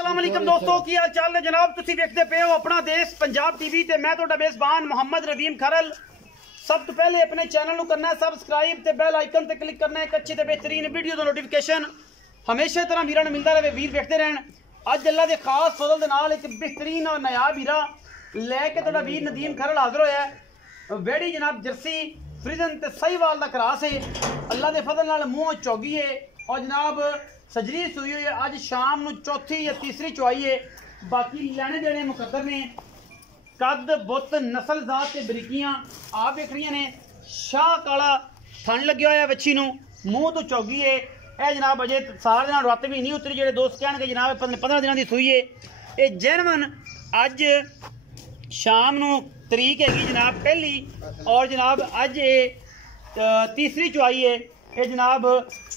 अस्सलाम वालेकुम दोस्तों की हाल चाल ने जनाब तुसी देखते पे हो अपना देश पंजाब टीवी ते मैं ਤੁਹਾਡਾ मेजबान मोहम्मद रदीम खरल। सब तो पहले अपने चैनल ਨੂੰ करना है सबसक्राइब ते बेल आइकन ते क्लिक करना है एक अच्छी ते बेहतरीन वीडियो दा नोटिफिकेशन हमेशा तरह वीरां ਨੂੰ मिलता रहे। वीर देखते रहन। ਅੱਜ अल्लाह दे खास फजल दे नाल एक बेहतरीन और नायाब हीरा लेके ਤੁਹਾਡਾ वीर नदीम खरल हाजिर होया है। वेड़ी जनाब जर्सी फ्रीजन ते सहीवाल दा क्रास है। अल्लाह दे फजल नाल मुंह चौगी है और जनाब सजरी सुई हुई है। अज शाम नू चौथी या तीसरी चुआई है। बाकी लैने देने मुकद्दर ने कद बुत नस्ल जात ते बरीकियां आप देख रही ने। शाह काला थन लगे हुआ बच्ची नू मूँह तो चौगी है। यह जनाब अजे सारे दिन रत्त भी नहीं उतरी। जो दोस्त कह जनाब 15 दिनों की सुई है। ये जैनवन अज शाम नू तरीक हैगी जनाब पहली और जनाब अज ये तीसरी चुआई है। ये जनाब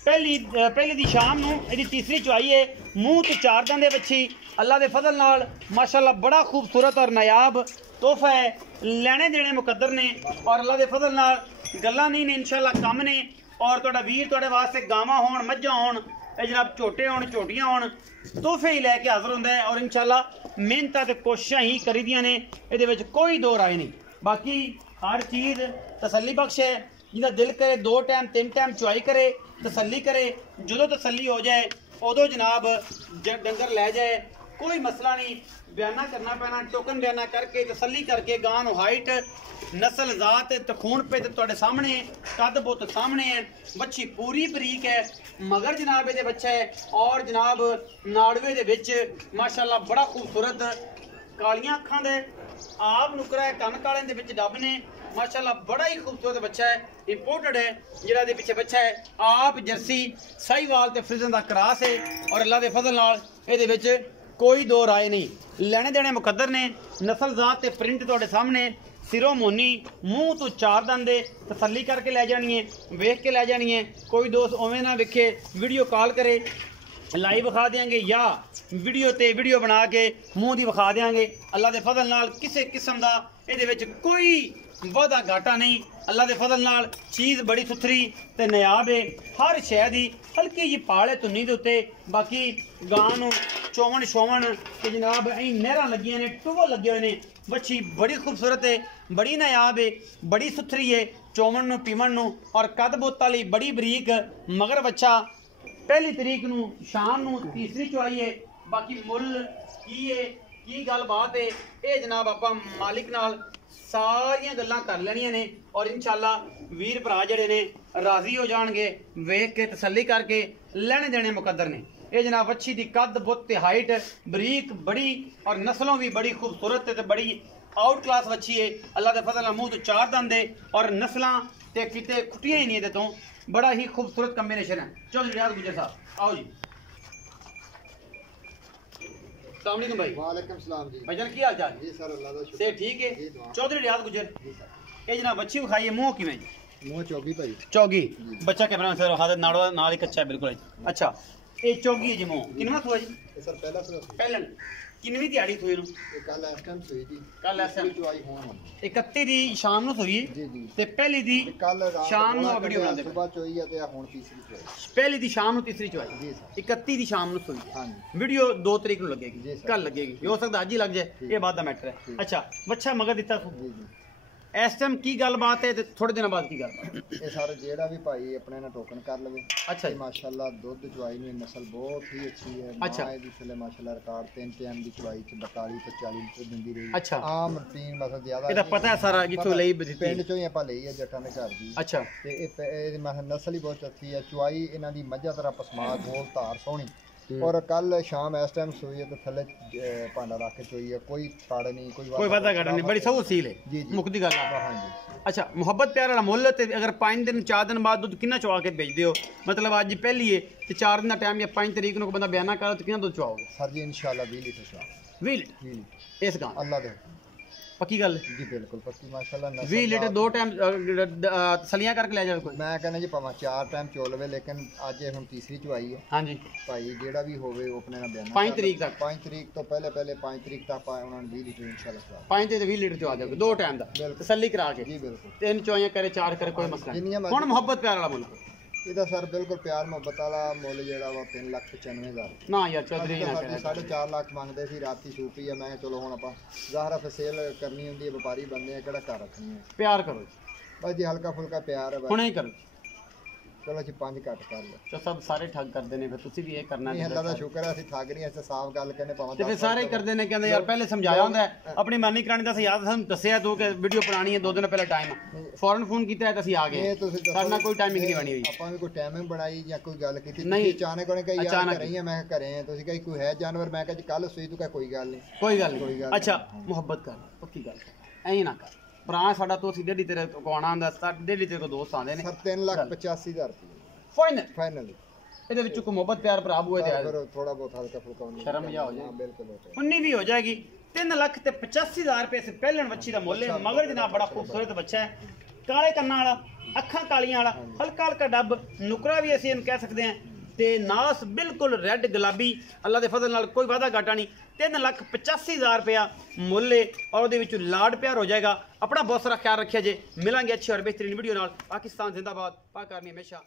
पहली दी शाम नू ये तीसरी चुआई है। मूँह तो चार दंदे बच्ची अल्लाह के फजल नाल माशाअल्लाह बड़ा खूबसूरत और नायाब तोहफा है। लेने देने मुकद्दर ने और अल्लाह के फजल नाल गल्लां नहीं ने इंशाअल्लाह कम ने। और तुहाडा वीर तुहाडे वास्ते गावां होण मज्झां होण जनाब झोटे होण झोटियां होण तोहफे ही लैके हाज़र हुंदा है। और इंशाअल्लाह मेहनतां ते कोशिशां ही करी दियां ने। इहदे विच कोई दो राय नहीं। बाकी हर चीज़ तसल्ली बख्श है। जिहदा दिल करे 2 टाइम 3 टाइम चुआई करे तसल्ली करे। जो तसल्ली हो जाए उदों जनाब डंगर लै जाए कोई मसला नहीं। बयाना करना पैना टोकन बयाना करके तसल्ली करके गां नूं हाइट नस्ल जात तखून पे तुहाडे सामने कद बुत सामने है। बच्ची पूरी बरीक है मगर जनाब ये बच्चा है। और जनाब नाड़वे दे विच माशाअल्लाह बड़ा खूबसूरत कालियां अखां दे आप नुकरा है कन काले दे विच डब ने माशाअल्लाह बड़ा ही खूबसूरत बच्चा है। इंपोर्टेड है जिहड़ा दे पिछे बच्चा है आप जर्सी साहीवाल ते फ्रीजन दा क्रास है। और अल्लाह दे फजल नाल इहदे विच कोई दो राय नहीं। लेने देने मुकद्दर ने नस्ल जात ते प्रिंट तुहाडे सामने सिरों मोनी मूँह तो चार दंदे तसल्ली करके लै जानी है वेख के लै जानी है। कोई दोस्त उवें ना वेखे वीडियो कॉल करे लाइव विखा देंगे या वीडियो बना के मूँह की विखा देंगे। अल्लाह के फजल नाल किसी किस्म का ये कोई वादा घाटा नहीं। अल्लाह के फजल नाल चीज़ बड़ी सुथरी ते नायाब है। हर शय की हल्की जी पाल है धुन्नी के उत्ते। बाकी गां नूं चोवन शोवन ते जनाब अं नहरां लगियां ने टुवल लगे हुए ने। बच्ची बड़ी खूबसूरत है बड़ी नायाब है बड़ी सुथरी है चोवन नूं पीवन नूं और कद बुत वाली बड़ी बरीक मगर बच्चा पहली तरीक नूं शाम नूं तीसरी चुआई है। बाकी मुल की है की गल बात है ये जनाब आपां मालिक नाल सारियां गल्लां कर लैनियां ने। और इंशाअल्लाह वीर भरा जिहड़े ने राजी हो जाणगे वेख के तसल्ली करके लेने देने मुकद्दर ने। ये जनाब अच्छी दी कद बुत ते हाइट बरीक बड़ी और नस्लों भी बड़ी खूबसूरत ते बड़ी आउट क्लास बच्ची है। अल्लाह के फजल नाल मूँह तो चार दंद है और नस्लां ते किते खुटियां ही नहीं इहदे तों। बड़ा ही खूबसूरत कम्बिनेशन है। चौधरी रियाज गुजर साहब आओ जी। अस्सलाम वालेकुम भाई। वालेकुम सलाम जी। भाईजान की हाल चाल जी सर अल्लाह दा शुक्र से ठीक है। चौधरी रियाज गुजर जी सर। ये जनाब बच्ची विखाई है मुँह किवें जी मुंह चौगी भाई चौगी बच्चा कैमरा सर हाथ नाड़ो नाल ही कच्चा है बिल्कुल। अच्छा ये चौगी है जी मुँह किनवा सुआ जी ये सर पहला सर पहले किनवी दिहाड़ी सुई नूं ये कल इस टाइम सुई थी कल इस टाइम चुआई होण 31 दी शाम नूं सुई जी जी ते पहली दी कल रात शाम नूं वीडियो बनांदे सुबह चोई है ते हुण तीसरी चुआई पहली दी शाम नूं तीसरी चुआई जी सर 31 दी शाम नूं सुई। हां जी वीडियो 2 तरीक नूं जी लगेगी सर। कल लगेगी हो सकता अज ही लग जाए ये बात दा मैटर है। ठीक। अच्छा बच्चा मगर दिता जी जी इस टाइम की गलबात है ते थोड़े दिन बाद की गलबात ये सर जेड़ा भी भाई अपने ना टोकन कर लवे। अच्छा ये माशाल्लाह दूध चुआई में नस्ल बहुत ही अच्छी है। अच्छा। मां दी चले माशाल्लाह रिकॉर्ड 3 टाइम दी चुआई च 42 ਤੋਂ 40 ਲੀਟਰ ਦਿੰਦੀ ਰਹੀ। अच्छा ਆਮ ਰੂਟੀਨ ਮਸਲ ਜ਼ਿਆਦਾ ਇਹਦਾ ਪਤਾ ਹੈ ਸਾਰਾ ਕਿੱਥੋਂ ਲਈ ਦਿੱਤੀ ਪਿੰਡ ਚੋਂ ਹੀ ਆਪਾਂ ਲਈ ਹੈ ਜੱਟਾਂ ਦੇ ਘਰ ਦੀ। अच्छा ਤੇ ਇਹ ਨਸਲ ਹੀ ਬਹੁਤ ਅੱਛੀ ਹੈ। ਚੁਆਈ ਇਹਨਾਂ ਦੀ ਮੱਝਾਂ ਤਰ੍ਹਾਂ ਪਸਮਾਦ ਗੋਲ ਧਾਰ ਸੋਹਣੀ। और कल शाम इस टाइम सोई है तो थले भांडा रख के चोई है कोई छाड़ नहीं कोई वादा घाटा नहीं बड़ी सही सील है जी जी मुक्ति गल हाँ जी। अच्छा मुहब्बत प्यार वाला मुੱਲ ते अगर 5 दिन 4 दिन बाद दुध कितना चुआ के भेज दियो मतलब आज पहली है तो 4 दिन का टाइम या 5 तरीक को बंदा बयाना करो तो कितना दुध चुआओगे सर जी इंशाल्लाह 20 लीटर चुआ 20 लीटर इस गां अल्लाह दे पक्की गल जी बिल्कुल पक्की माशाल्लाह 20 लीटर 2 टाइम सलियां करके ले जाओ कोई मैं कहना जी भावें 4 टाइम चो लवे लेकिन अज हुण तीसरी चुआई है। हाँ जी भाई जेड़ा भी होवे वो अपने ना बयाना 5 तरीक तक 5 तरीक तो पहले 5 तरीक तक पाए उन्होंने 20 लीटर इंशाल्लाह चुआ 5 ते 20 लीटर चुआ जाओगे 2 टाइम दा बिल्कुल। तसल्ली करा के जी बिल्कुल 3 चुआइयां करे 4 करे कोई मसला जिन्नियां नहीं। हुण मुहब्बत प्यार वाला मुल्क ਇਹਦਾ ਸਰ ਬਿਲਕੁਲ ਪਿਆਰ ਮੁਹੱਬਤ ਵਾਲਾ ਮੁੱਲ ਜਿਹੜਾ ਵਾ 3,95,000 ਨਾ ਯਾਰ ਚੌਧਰੀ ਨਾ ਸਾਡੀ 4.5 ਲੱਖ ਮੰਗਦੇ ਸੀ ਰਾਤੀ ਛੂਪੀ ਆ। ਮੈਂ ਕਿਹਾ ਚਲੋ ਹੁਣ ਆਪਾਂ ਜ਼ਾਹਰਾ ਫਿਰ ਸੇਲ ਕਰਨੀ ਹੁੰਦੀ ਹੈ, ਵਪਾਰੀ ਬੰਦੇ ਆ ਕਿਹੜਾ ਘਰ ਰੱਖਣੀ ਹੈ। ਪਿਆਰ ਕਰੋ ਬਸ ਜੀ ਹਲਕਾ ਫੁਲਕਾ ਪਿਆਰ ਹੈ ਬਸ। ਹੁਣੇ ਹੀ ਕਰੋ ਚਲੋ ਜੀ 5 ਘੱਟ ਕਰ ਲਓ। ਤੇ ਸਭ ਸਾਰੇ ਠੱਗ ਕਰਦੇ ਨੇ, ਫਿਰ ਤੁਸੀਂ ਵੀ ਇਹ ਕਰਨਾ ਨਹੀਂ ਅੱਲਾ ਦਾ ਸ਼ੁਕਰ ਹੈ ਅਸੀਂ ਠੱਗ ਨਹੀਂ, ਅਸੀਂ ਸਾਫ਼ ਗੱਲ ਕਹਿੰਦੇ ਭਾਵੇਂ ਤੇ ਫਿਰ ਸਾਰੇ ਹੀ ਕਰਦੇ ਨੇ, ਕਹਿੰਦੇ ਯਾਰ ਪਹਿਲੇ ਸਮਝਾਇਆ ਹੁੰਦਾ ਆਪਣੀ ਮਾਨੀ ਕਰਾਣੀ ਦਾ ਯਾਦ ਸਾਨੂੰ ਦੱਸਿਆ ਤੂੰ ਕਿ ਵੀਡੀਓ ਪੁਰਾਣੀ ਹੈ 2 ਦਿਨ ਪਹਿਲਾਂ ਟਾਈਮ ਫੌਰਨ ਫੋਨ ਕੀਤਾ ਹੈ ਤਾਂ ਅਸੀਂ ਆ ਗਏ। ਇਹ ਤੁਸੀਂ ਦੱਸੋ ਸਾਡਾ ਕੋਈ ਟਾਈਮਿੰਗ ਨਹੀਂ ਬਣੀ ਹੋਈ। ਆਪਾਂ ਵੀ ਕੋਈ ਟਾਈਮਿੰਗ ਬਣਾਈ ਜਾਂ ਕੋਈ ਗੱਲ ਕੀਤੀ? ਨਹੀਂ। ਤੁਸੀਂ ਅਚਾਨਕ ਉਹਨੇ ਕਹੀ ਯਾਰ ਘਰੇ ਹੀ ਆ, ਮੈਂ ਕਿਹਾ ਘਰੇ ਆ। ਤੁਸੀਂ ਕਹੀ ਕੋਈ ਹੈ ਜਾਨਵਰ? ਮੈਂ ਕਿਹਾ ਜੀ ਕੱਲ ਸੂਈ। ਤੂੰ ਕਹ ਕੋਈ ਗੱਲ ਨਹੀਂ। ਕੋਈ ਗੱਲ ਨਹੀਂ। ਅੱਛਾ ਮੁਹੱਬਤ ਕਰ, ਪੱਕੀ ਗੱਲ ਐਂ ਨਾ ਕਰ ਭਰਾ ਸਾਡਾ। ਤੋਂ ਅਸੀਂ ਡੇਲੀ ਤੇਰੇ ਕੋਲ ਆਉਣਾ ਹੁੰਦਾ, ਸਾਡੇ ਡੇਲੀ ਤੇਰੇ ਕੋਲ ਦੋਸਤ ਆਉਂਦੇ ਨੇ। ਸਰ 3,85,000 ਰੁਪਏ ਫਾਈਨਲ। ਫਾਈਨਲ। ਇਹਦੇ ਵਿੱਚ ਕੋਈ ਮੁਹੱਬਤ ਪਿਆਰ ਭਰਾ ਬੂਏ ਤੇ ਫਿਰ ਥੋੜਾ ਬਹੁਤ ਹਲਕਾ ਫੁਲਕਾ ਹੁੰਦਾ, ਸ਼ਰਮ ਜਾ ਹੋ ਜਾਏ। ਹਾਂ ਬਿਲਕੁਲ ਹੋ ਜਾਏ। 19 ਵੀ ਹੋ ਜਾਏਗੀ। 3,85,000 ਰੁਪਏ ਸੇ ਪਹਿਲਣ ਬੱਚੀ ਦਾ ਮੁੱਲ ਹੈ। ਮਗਰ ਜਨਾਬ ਬੜਾ ਖੂਬਸੂਰਤ ਬੱਚਾ ਹੈ, ਕਾਲੇ ਕੰਨਾਂ ਵਾਲਾ, ਅੱਖਾਂ ਕਾਲੀਆਂ ਵਾਲਾ, ਹਲਕਾ ਹਲਕਾ ਡੱਬ, ਨੁਕਰਾ ਵੀ ਅਸੀਂ ਇਹਨੂੰ ਕਹਿ ਸਕਦੇ ਹਾਂ, ਤੇ ਨਾਸ ਬਿਲਕੁਲ ਰੈੱਡ ਗੁਲਾਬੀ। ਅੱਲਾ ਦੇ ਫਜ਼ਲ ਨਾਲ ਕੋਈ ਵਾਦਾ ਘਾਟਾ ਨਹੀਂ। 3,85,000 ਰੁਪਇਆ ਮੁੱਲ ਹੈ ਔਰ ਉਹਦੇ ਵਿੱਚ ਲਾਡ ਪਿਆਰ ਹੋ ਜਾਏਗਾ। ਆਪਣਾ ਬਹੁਤ ਸਾਰਾ ਖਿਆਲ ਰੱਖਿਆ ਜੇ। ਮਿਲਾਂਗੇ ਅੱਛੀ ਔਰ ਬਿਹਤਰੀਨ ਵੀਡੀਓ ਨਾਲ। ਪਾਕਿਸਤਾਨ ਜ਼ਿੰਦਾਬਾਦ, ਪਾਕ ਆਰਮੀ ਹਮੇਸ਼ਾ।